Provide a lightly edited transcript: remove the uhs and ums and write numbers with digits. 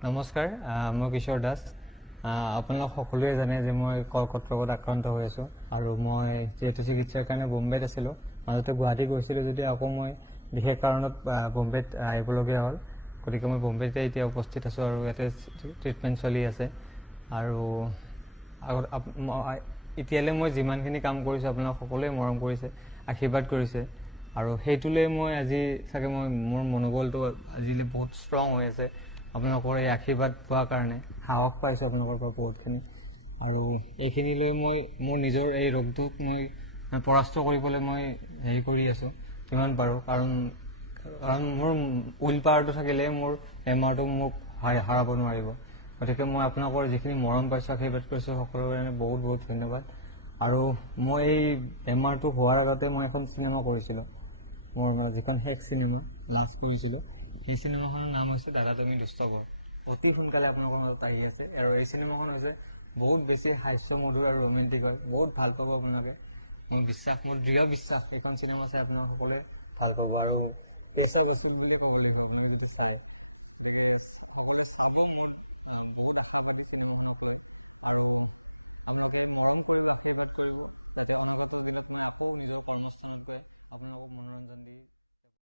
নমস্কাৰ, মই কিশোৰ দাস। আপোনালোক সকলোৱে জানে যে মই কৰ্কট ৰোগত আক্ৰান্ত হৈ আছোঁ আৰু মই যিহেতু চিকিৎসাৰ কাৰণে বোম্বেত আছিলোঁ, মাজতে গুৱাহাটী গৈছিলোঁ যদি আকৌ মই বিশেষ কাৰণত বোম্বেত আহিবলগীয়া হ'ল। গতিকে মই বোম্বেতে এতিয়া উপস্থিত আছোঁ আৰু ইয়াতে ট্ৰিটমেণ্ট চলি আছে। আৰু এতিয়ালৈ মই যিমানখিনি কাম কৰিছোঁ আপোনালোক সকলোৱে মৰম কৰিছে, আশীৰ্বাদ কৰিছে আৰু সেইটোলৈ মই আজি চাগে মোৰ মনোবলটো আজিলৈ বহুত ষ্ট্ৰং হৈ আছে। আপোনালোকৰ এই আশীৰ্বাদ পোৱাৰ কাৰণে সাহস পাইছোঁ আপোনালোকৰ পৰা বহুতখিনি। আৰু এইখিনিলৈ মই মোৰ নিজৰ এই ৰোগটোক মই পৰাস্ত কৰিবলৈ মই হেৰি কৰি আছোঁ যিমান পাৰোঁ, কাৰণ মোৰ উইল পাৱাৰটো থাকিলে মোৰ বেমাৰটো মোক হাৰাব নোৱাৰিব। গতিকে মই আপোনালোকৰ যিখিনি মৰম পাইছোঁ, আশীৰ্বাদ কৰিছোঁ, সকলোৰে কাৰণে বহুত বহুত ধন্যবাদ। আৰু মই এই বেমাৰটো হোৱাৰ আগতে মই এখন চিনেমা কৰিছিলোঁ, মোৰ যিখন শেষ চিনেমা লাষ্ট কৰিছিলোঁ, সেই চিনেমাখনৰ নাম হৈছে দাদা তুমি দুষ্ট কৰ। অতি সোনকালে আপোনালোকৰ মাজত আহি আছে আৰু এই চিনেমাখন হৈছে বহুত বেছি হাস্যমধুৰ আৰু ৰোমেণ্টিক হয়। বহুত ভাল পাব আপোনালোকে, মোৰ দৃঢ় বিশ্বাস এইখন চিনেমা চাই আপোনালোক সকলোৱে ভাল পাব। আৰু পেচা বস্তু বুলিয়ে ক'ব লাগিব, আপুনি যদি চাব সকলোৱে চাব। মই বহুত আশা কৰিছোঁ সকলোৱে, আৰু আপোনালোকে মৰম কৰিব, আশীৰ্বাদ কৰিব, আকৌ নিজৰ কৰ্মস্থানতে